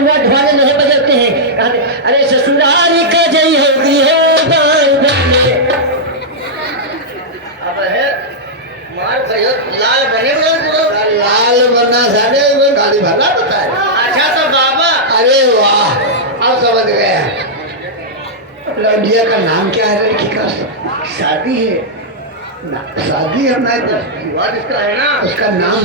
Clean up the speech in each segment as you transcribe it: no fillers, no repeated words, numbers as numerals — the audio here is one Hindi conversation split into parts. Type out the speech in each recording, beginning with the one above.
झुआ ढुआने नहीं बजते हैं। अरे ससुरारी का जय होगी हो गाय बने। अब है मार भयो लाल बने लाल बनना सारे में गाड़ी भरना पता है। अच्छा तो बाबा अरे वाह अब समझ गया। लौंडिया का नाम क्या है? लड़की का शादी है ना, शादी है ना, विवाद इसका है ना, उसका नाम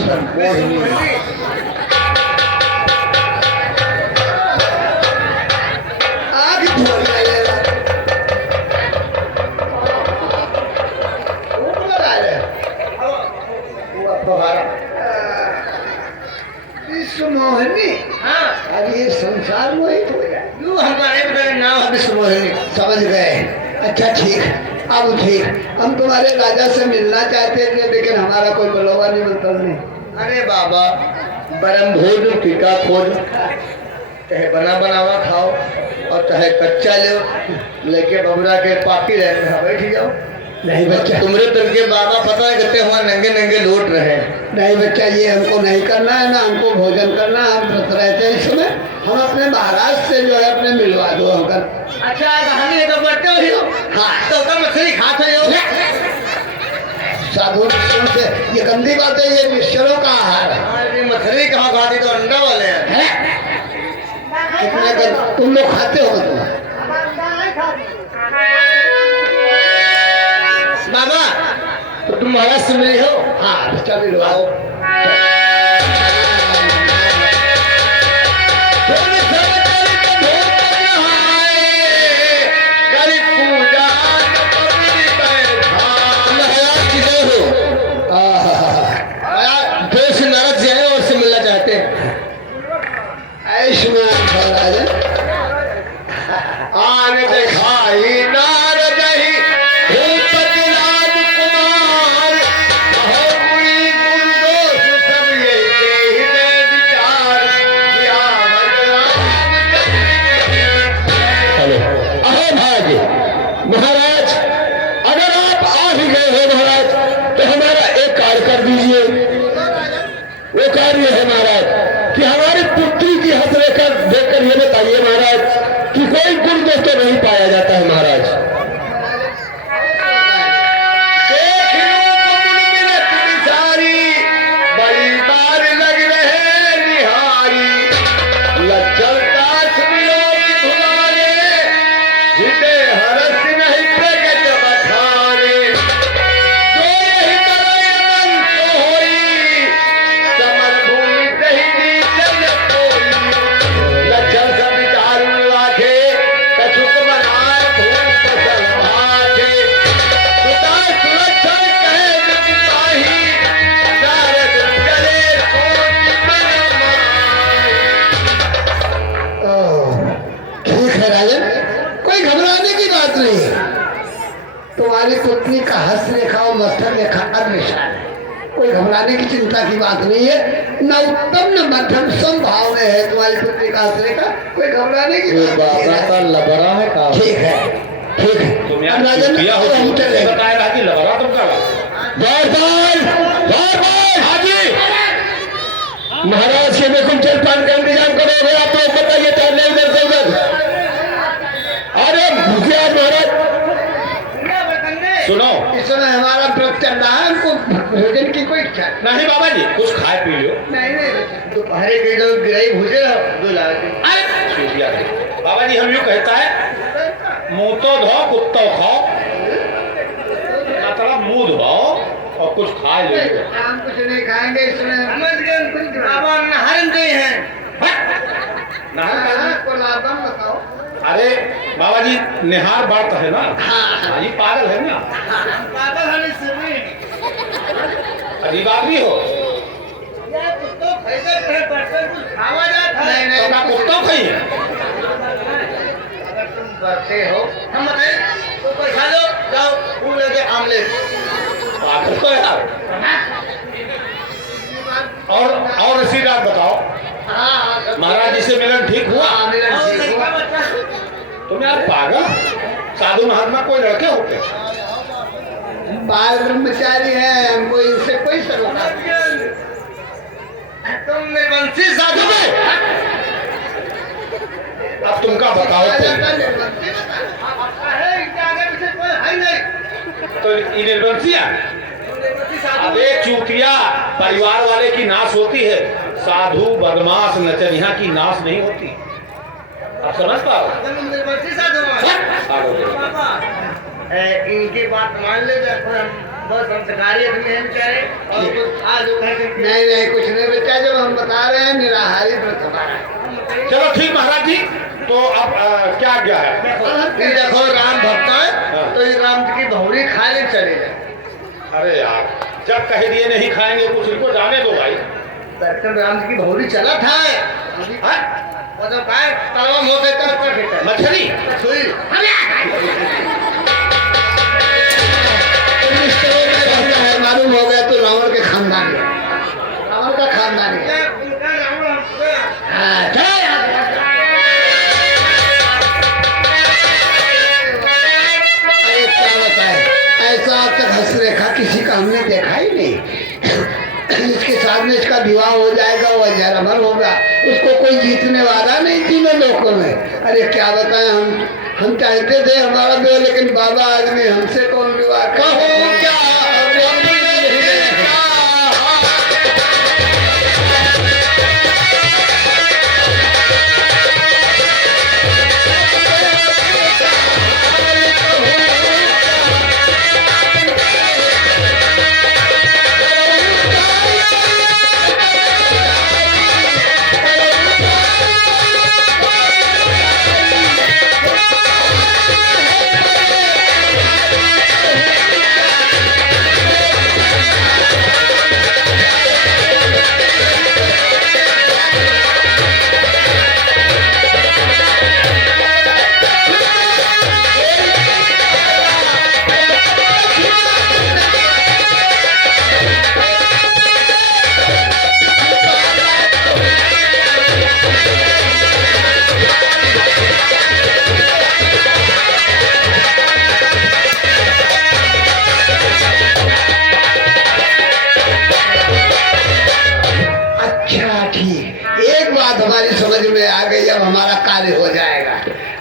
विश्वमोहिनी। हाँ अरे ये संसार मोहित हो जाए। यू हमारे नाम है विश्वमोहिनी। समझ गए? अच्छा ठीक, अब ठीक, हम तुम्हारे राजा से मिलना चाहते थे लेकिन हमारा कोई बलवा नहीं बनता नहीं। अरे बाबा परम भोज टीका खोज, चाहे बना बनावा खाओ और चाहे कच्चा लो, लेके बबरा के पापी रहे बैठ जाओ। नहीं बच्चा, तुमरे तल के बाबा पता है कहते हुआ नंगे नंगे लौट रहे। नहीं बच्चा, ये हमको नहीं करना है ना, हमको भोजन करना। हम व्रत रहते हैं इस समय। हम अपने महाराज से जो है अपने मिलवा दो हमकर। अच्छा कहानी है तो बढ़ते हो। हाँ तो कम मछली खाते हो। साधु से ये गंदी बात है, ये निश्चरों का आहार है। अरे मछली कहाँ खाती तो अंडा वाले हैं। कितने तुम लोग खाते हो? बाबा तो तुम महाराज से मिली हो? हाँ चल मिलवाओ। तुम्हारी पुत्री का हस्त रेखा और मस्तक रेखा अनिशान है। कोई घबराने की चिंता की बात नहीं है। न उत्तम न मध्यम सम भाव में है तुम्हारी पुत्री का हस्त रेखा। कोई घबराने की बात नहीं है। लबरा है का ठीक है, ठीक है। महाराज से बिल्कुल जलपान का इंतजाम करो। आप लोग बताइए टहलने उधर से उधर। अरे भूखिया महाराज सुनो, इस समय हमारा व्रत चल रहा है, हमको भोजन की कोई इच्छा नहीं। बाबा जी कुछ खाए पी लो। नहीं दोपहर के जो गिराई भूजे दो लाख। बाबा जी हम यूँ कहता है मुंह तो धो कुत्ता खाओ, मुंह धोओ और कुछ खा लो। हम कुछ नहीं खाएंगे इस समय। बाबा नहान गए हैं। बताओ। अरे बाबा जी निहार बात है ना। हाँ ये पागल है ना। पागल है अजीब आदमी हो। नहीं तो आप कुत्ता खाइए। अगर तुम करते हो हम बताए तो पैसा लो, जाओ फूल लेके आमलेट। पागल हो यार। और रसीद आप बताओ। महाराज जी से मिलन ठीक हुआ? तुम यार पागल, साधु महात्मा कोई लड़के होते? बाल ब्रह्मचारी है, हमको इनसे कोई सरोकार। तुम निर्वंशी साधु में निर्बंसिया। अबे चूतिया, परिवार वाले की नाश होती है, साधु बदमाश नचनिया की नाश नहीं होती। आप समझ पाओ? इनकी बात मान ले बस संस्कारी आदमी हम चाहे और कुछ आज नहीं नहीं कुछ नहीं बेटा, जब हम बता रहे हैं निराहारी व्रत हमारा है। चलो ठीक महाराज जी, तो अब क्या क्या है? ये देखो राम भक्त है तो ये राम जी की बहुरी खा ले चले जाए। अरे यार, जब कह दिए नहीं खाएंगे कुछ, इनको जाने दो भाई। दरअसल राम जी की बहुरी चला था मतलब काय तलवा मोते तर पर फिट मछली सुई मालूम हो गया तो रावण के खानदान है, रावण का खानदान है। हाँ, चलो यार। अरे क्या बताए, ऐसा आज तक हंस रेखा किसी का हमने देखा ही नहीं। इसके साथ में इसका विवाह हो जाएगा, वह जरमर होगा, उसको कोई जीतने वाला नहीं तीनों लोगों में। अरे क्या बताएं, हम चाहते थे हमारा भी, लेकिन बाबा आदमी हमसे कौन विवाह कहो क्या। हमारी समझ में आ गई, अब हमारा कार्य हो जाएगा।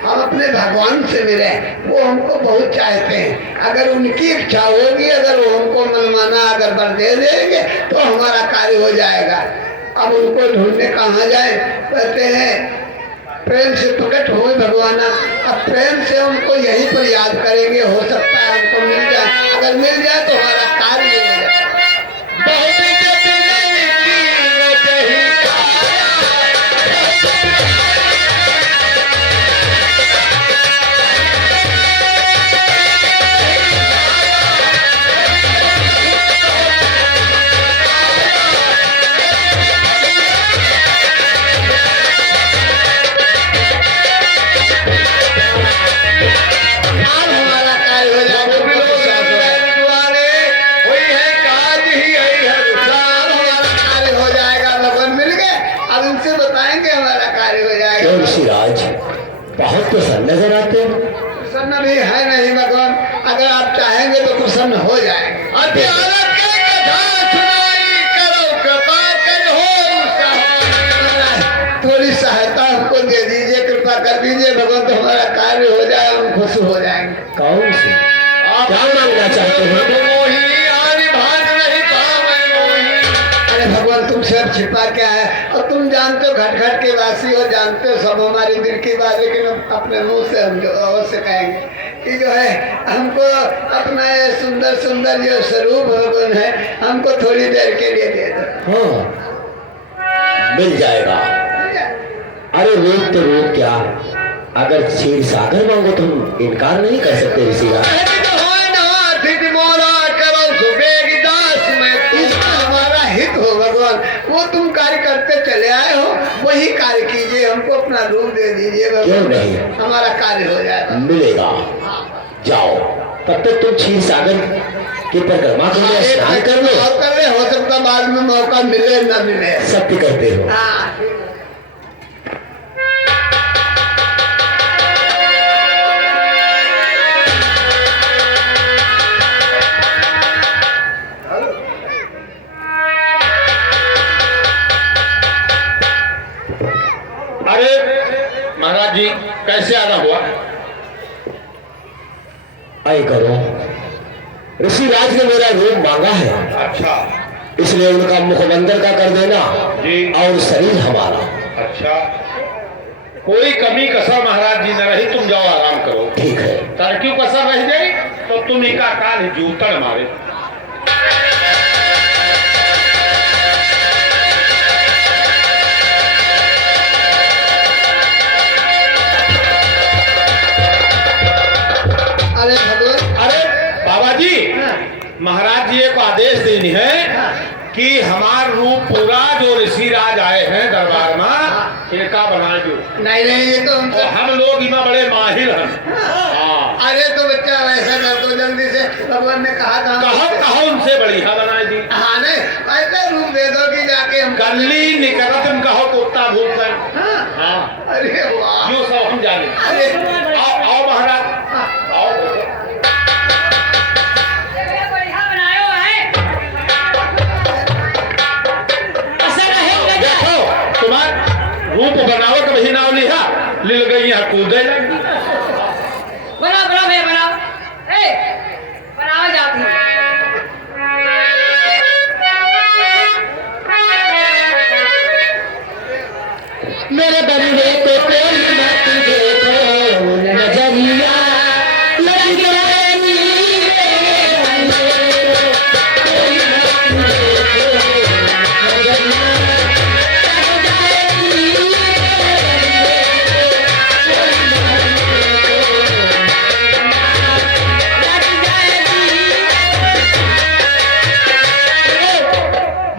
हम अपने भगवान से मिले, वो हमको बहुत चाहते हैं। अगर उनकी इच्छा होगी, अगर वो हमको मनमाना अगर बर दे देंगे तो हमारा कार्य हो जाएगा। अब उनको ढूंढने कहाँ जाए, कहते हैं प्रेम से प्रकट हो भगवान। अब प्रेम से हमको यहीं पर याद करेंगे, हो सकता है हमको मिल जाए। अगर मिल जाए तो हमारा कार्य हो जाए। बहुत प्रसन्न नजर आते हैं। प्रसन्न भी है नहीं भगवान, अगर आप चाहेंगे तो प्रसन्न हो जाएंगे। थोड़ी सहायता हमको दे दीजिए, कृपा कर दीजिए भगवान, तो हमारा कार्य हो जाए, हम खुश हो जाएंगे। कौन सी क्या मांगना चाहते हो? अरे भगवान तुमसे अब छिपा क्या है, और तुम जानते हो, घट घट के वासी हो, जानते हो सब हमारी दिल की बात, लेकिन अपने मुंह से हम जो अवश्य कहेंगे कि जो है हमको अपना ये सुंदर सुंदर जो स्वरूप भगवान है, हमको थोड़ी देर के लिए दे दो। हाँ, मिल जाएगा। अरे रोक तो रोक क्या, अगर क्षीर सागर मांगो तो हम इनकार नहीं कर सकते ऋषिराज। हित हो भगवान, वो तुम कार्य करते चले आए हो, वही कार्य कीजिए, हमको अपना रूप दे दीजिए भगवान। क्यों नहीं, हमारा कार्य हो जाएगा। मिलेगा। जाओ, तब तक तुम क्षीर सागर की परिक्रमा कर लो, स्नान कर लो। कर ले, हो सकता बाद में मौका मिले न मिले। सत्य करते हो। महाराज जी कैसे आना हुआ? आए करो, ऋषि राज ने मेरा रूप मांगा है, अच्छा इसलिए उनका मुखबंदर का कर देना जी। और शरीर हमारा। अच्छा, कोई कमी कसर महाराज जी न रही, तुम जाओ आराम करो। ठीक है। तरक्की कसर रह जाए तो तुम इनका काल जूतड़ मारे। अरे भगवान, अरे बाबा जी, महाराज जी को आदेश देनी है कि हमार रूप पूरा जो ऋषि राज आए हैं दरबार में इनका बना दो। नहीं नहीं, ये तो और हम लोग इनमें बड़े माहिर हैं। हाँ, अरे तो बच्चा वैसा कर दो जल्दी से, भगवान ने कहा था। कहो उनसे बढ़िया बना दी। हाँ नहीं, ऐसा रूप दे दो कि जाके हम गली निकलत हम कहो कुत्ता भूत कर। हाँ, अरे वाह, जो सब हम जाने। अरे आओ आओ महाराज, आओ। देखो तुम्हार रूप बनाओ के वही नाव लिहा लिल गई यहाँ कूदे लगी। बनाओ बनाओ भैया बनाओ, ए बनाओ जाती हूँ। मेरे बंदे को कोई मत देखो, नजरिया लग गया नीले बंदे को कोई मत देखो, नजरिया लग गया नीले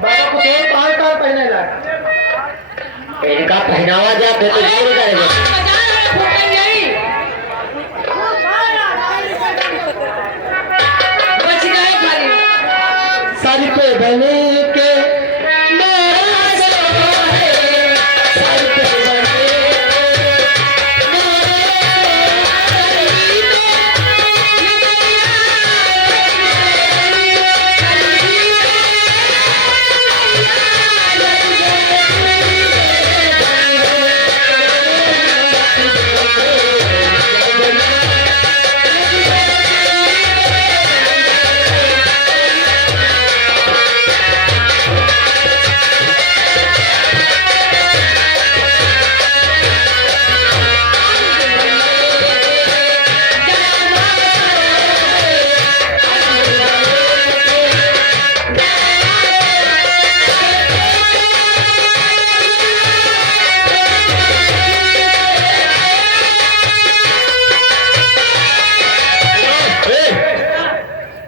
बाबा को तो पाल पाल पहने ला। इनका पहनावा जाते तो जोर करेंगे। बच गए खाली। सर पे बने के मेरा सो है, सर पे बने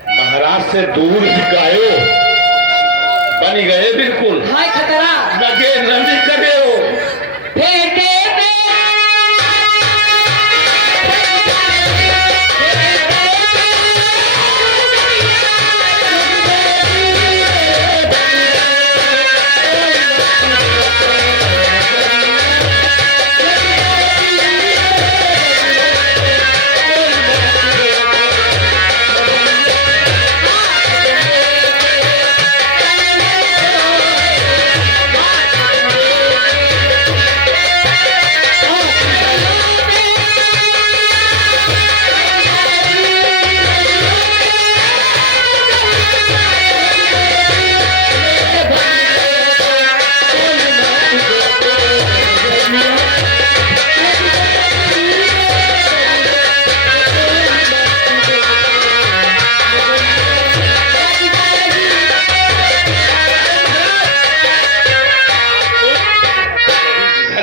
महाराज से दूर ही गायो बन गए बिल्कुल। हाय खतरा लगे नदी करे हो। फेंटे पे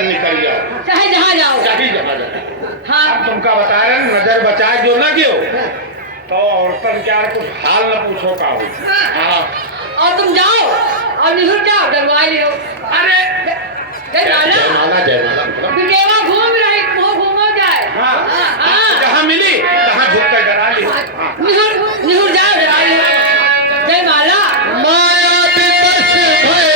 निकल जाओ, चाहे जहाँ जाओ। चाहे जहाँ जाओ। हाँ अब तुमका बता रहे हैं, नजर बचाए जो न गियो तो औरतन क्या कुछ हाल न पूछो का हो। हाँ, और तुम जाओ और निहुर जाओ, डरवाई लियो। अरे जयमाला जयमाला जयमाला मतलब बिकेवा घूम रही, वो घूमो जाए। हाँ, हाँ। जहाँ मिली तहाँ झुक कर डरा ली। निहुर निहुर जाओ, डरा लियो। जयमाला माया विवश भय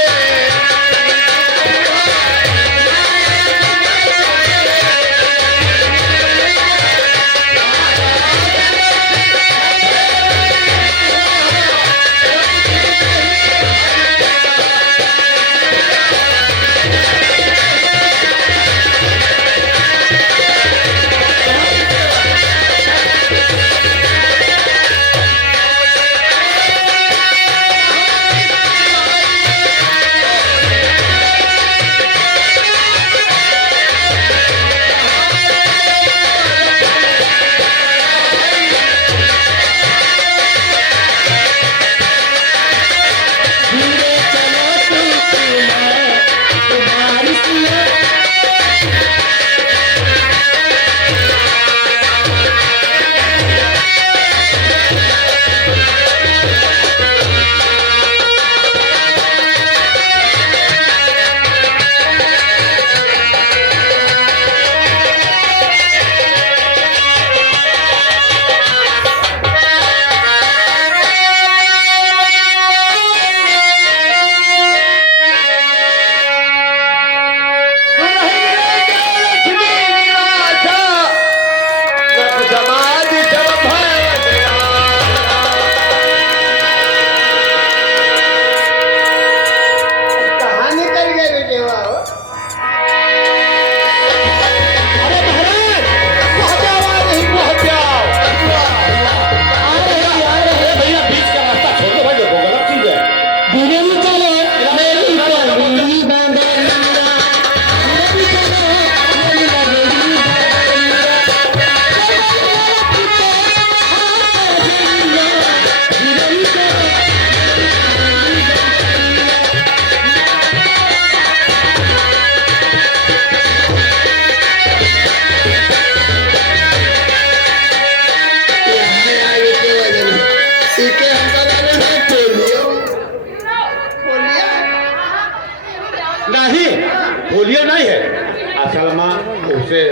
असल में उसे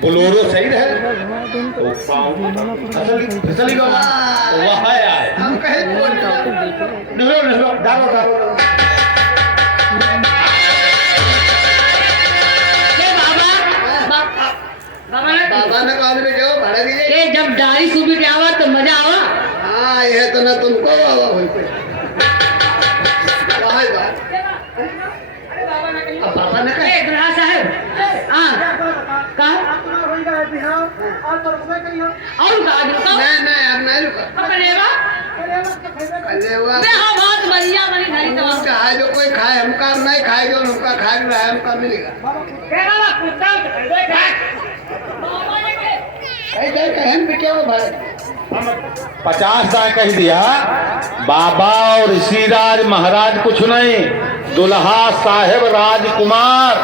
बोलोरो सही रहे तो फिसली का वह आए हम कहे निहरो डालो बाबा ने कहा मेरे जाओ भाड़ा दीजिए। ये जब दाढ़ी सूबी के आवा तो मजा आवा। हाँ यह तो ना तुमको बाबा बोल पे कहा बात अब पापा ने कहा दुल्हा साहब हाँ कहा और नहीं अब नहीं रुका कलेवा कलेवा हाँ बहुत बढ़िया बनी नहीं तो कहा जो कोई खाए हमका नहीं खाए जो हमका खाए रहा है हमका मिलेगा कहन पे क्या वो भाई 50 दाए कह दिया बाबा और ऋषिराज महाराज कुछ नहीं दुल्हा साहेब राजकुमार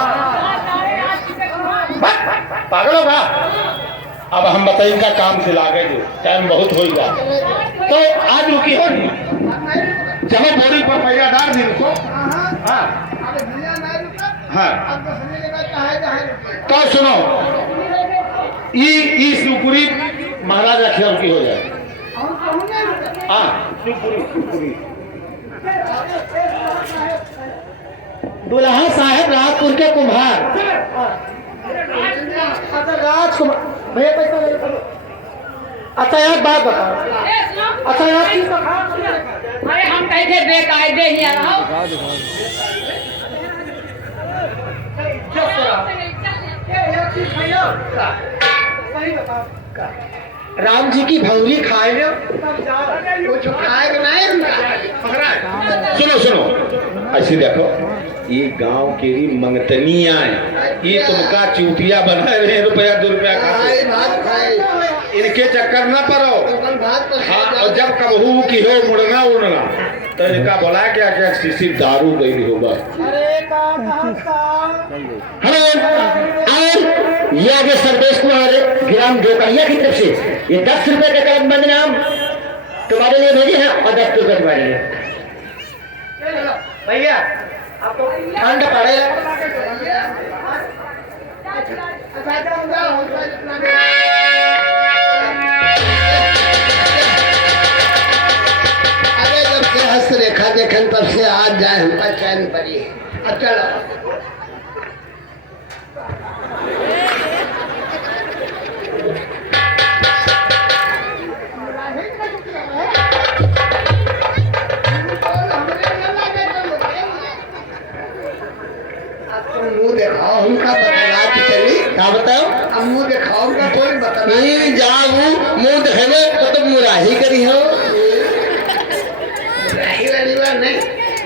पागल होगा। अब हम बताइए इनका काम से लागे जो टाइम बहुत होगा तो आज रुकी हो चलो बोरी पर पैसा डाल दी उनको। हाँ हाँ तो सुनो ई शिवपुरी महाराज अक्षर की हो जाए। हाँ शिवपुरी दुल्हा साहेब राजपुर के कुम्हार। राजकुमार भैया पैसा अच्छा एक बात बताओ। अच्छा एक चीज अरे हम कैसे बेकायदे ही आ रहा राम जी की भौरी खाए लो कुछ खाएगा नहीं उनका सुनो ऐसे देखो ये गांव के ही मंगतनिया है ये तुमका चूतिया बना रहे रुपया 2 रुपया खाए का भात खाए इनके चक्कर ना पड़ो। कल भात पर हाँ और जब कबहू की हो मुड़ना उड़ना तो इनका बोला क्या शीशी दारू गई होगा। हेलो और ये आगे सर्वेश कुमार ग्राम जोकहिया की तरफ से ये 10 रुपए का कलम बदनाम तुम्हारे लिए भेजे हैं और 10 रुपए तुम्हारे लिए। भैया आपको ठंड अरे जब से हस्त रेखा देखन तब से आज जाए हमका चैन पड़ी है। अब चलो मुंह दिखाओ हमका बतला के चली क्या बताओ अब मुंह दिखाओ हमका कोई बतला नहीं जाऊ मुंह देखे तो मुराही करी हो नहीं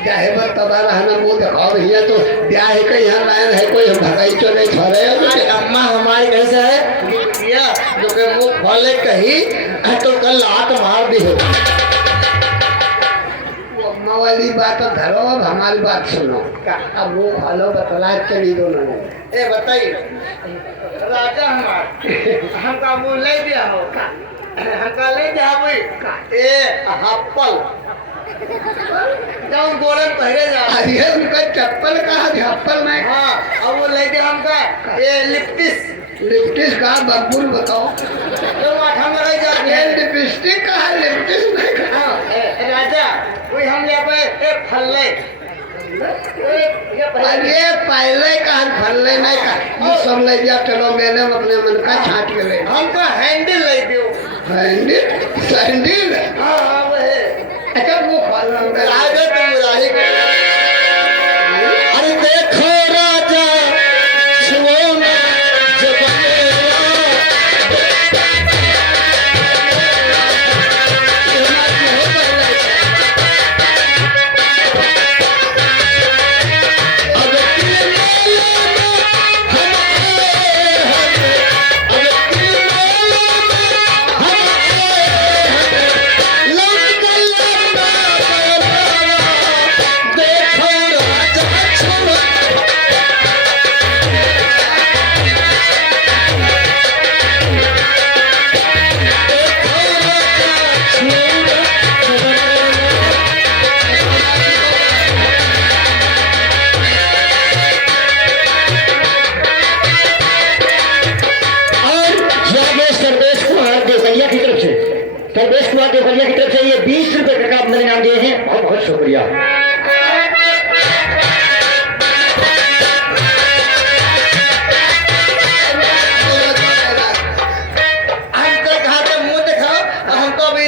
चाहे बस तबा रहना मुंह दिखाओ भैया तो ब्याह है कहीं यहाँ लाइन है कोई हम भगाई चो नहीं खा रहे हो। अम्मा हमारी कैसे है भैया जो के मुंह खोले कही तो कल लात मार दी हो। वो अम्मा वाली बात तो धरो अब हमारी बात सुनो अब मुंह खोलो बतला चली दोनों ने ए बताइए राजा हमार हमका मुंह ले दिया हो हमका ले दिया भाई ए हप्पल जाऊं गोरन पहरे जा अरे उनका चप्पल कहा चप्पल में हाँ अब वो ले दिया हमका ये लिपटिस कहा बब्बुल बताओ तो हम लगे जा ये लिपस्टिक कहा लिपटिस नहीं कहा राजा कोई हम ले पे ए फल्ले अरे पहले कहा फल्ले नहीं कहा ये सब ले जा चलो मैंने अपने मन का छाट के ले हमका हैंडल ले दियो हैंडल सैंडल हाँ हाँ वो है अच्छा वो राजा तुम राही अरे देखो राजा सुनो दे जोगलिया की तरफ से ये 20 रुपए का मैंने नाम दिए हैं, बहुत बहुत शुक्रिया।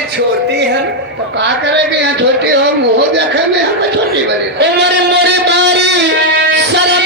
छोटी है तो क्या करेगी? यहाँ छोटी हो मुँह देखे में हमें छोटी बनी। मोरे मोरे बारी शर्म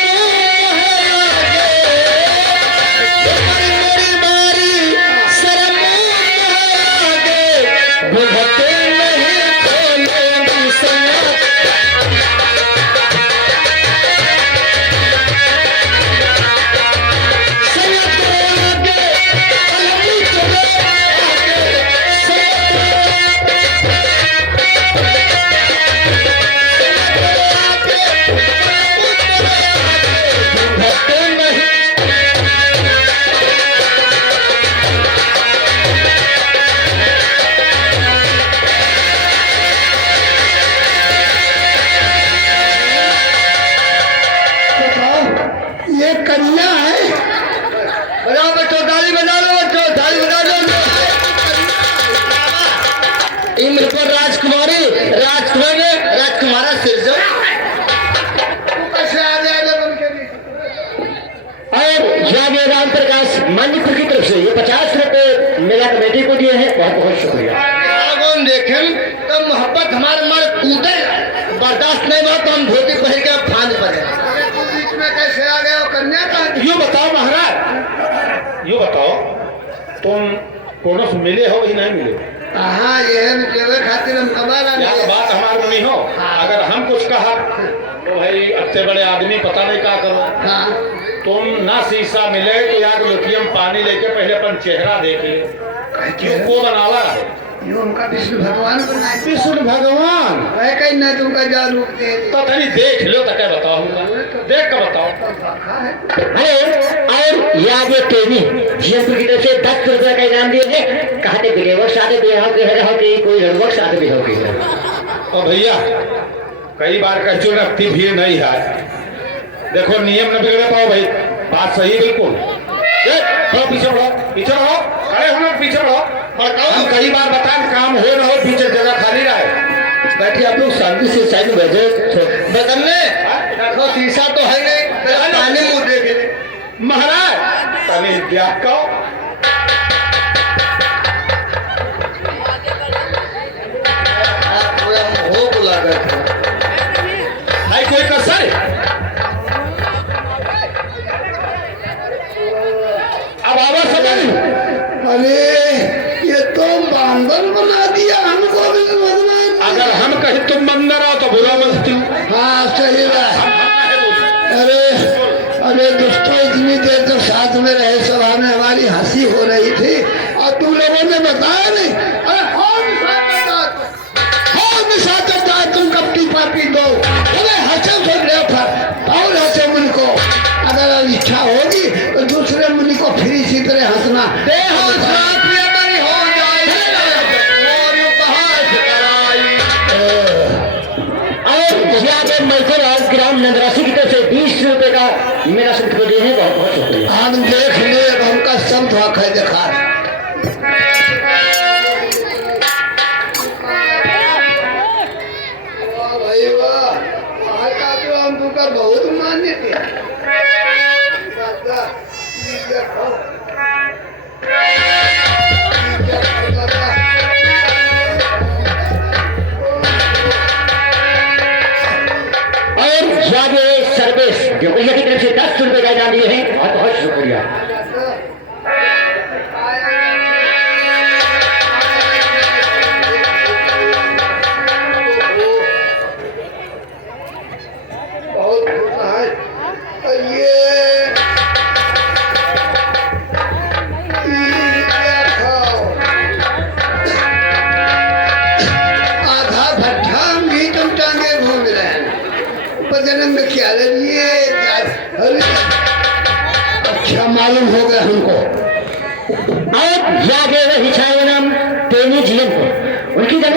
इम्र पर राजकुमारी राजकुमारा सिरजो और जागे राम प्रकाश मान्यपुर की तरफ से ये 50 रुपए मेला कमेटी को दिए हैं, बहुत बहुत शुक्रिया। देखें तो मोहब्बत हमारे मार कूदे बर्दाश्त नहीं हुआ तो हम धोती पहन के फांद पड़े। बीच में कैसे आ गया कन्या का? यूँ बताओ महाराज, यूँ बताओ तुम कोनो से मिले हो कि नहीं मिले? हाँ ये जेवे खातिर हम कमाना यार बात हमारे नहीं हो। अगर हम कुछ कहा तो भाई अच्छे बड़े आदमी पता नहीं क्या करो। हाँ तुम ना शीशा मिले तो यार लोटियम पानी लेके पहले अपन चेहरा देख ले क्यों बनावा है। ये उनका विष्णु भगवान बनाए। विष्णु भगवान है कहीं ना तुमका जा रूप दे तो तनी देख लो तो क्या बताओ, देख कर बताओ। और याद ये प्रेमी जियनपुर की तरफ से 10 रुपए का इनाम दिए हैं, कहते बिलेवर साथे बिहाव के है कि कोई रणवक साथे बिहाव के है। और भैया कई बार का जो रखती भीड़ नहीं है, देखो नियम न बिगड़े पाओ भाई, बात सही बिल्कुल। पीछे बढ़ो, पीछे बढ़ो, खड़े होना पीछे बढ़ो। हम कई बार बताएं काम हो ना हो पीछे जगह खाली रहे। बैठिए आप लोग शांति से साइड में बैठे। बदलने देखो शीशा तो है नहीं, पानी मुंह देख ले महाराज तनी त्याग करो। हो बुला कर भाई कोई कसर अब आवाज समझ। अरे ये तो बांदर बना दिया हमको भी भगवान। अगर हम कहें तुम बंदर आओ तो बुरा मनती हूँ। हाँ सही बात। अरे अरे दोस्तों इतनी देर तक साथ में रहे सभा में हमारी हंसी हो रही थी और तुम लोगों ने बताया नहीं। अरे तुम कब टीपा पी दो अरे हंसे और हंसे मुनि को। अगर इच्छा होगी तो दूसरे मुनि को फिर इसी तरह हंसना। ग्राम नंदरासी की तरफ से 20 रुपए का मेरा शब्द को दिए हैं, बहुत बहुत शुक्रिया। हम देख ले अब हमका सब हक है देखा। भाई वाह तो हम तुमका बहुत मान्य थे। सर्विस जोगलिया की तरफ से 10 रुपए का इनाम दिए हैं, बहुत बहुत शुक्रिया। बहुत है आधा भट्ठा भी तुम टांगे घूम रहे हैं जन्म में क्या ये अच्छा मालूम हो गया हमको। और जागे वही छाया नाम प्रेमी जीवन को उनकी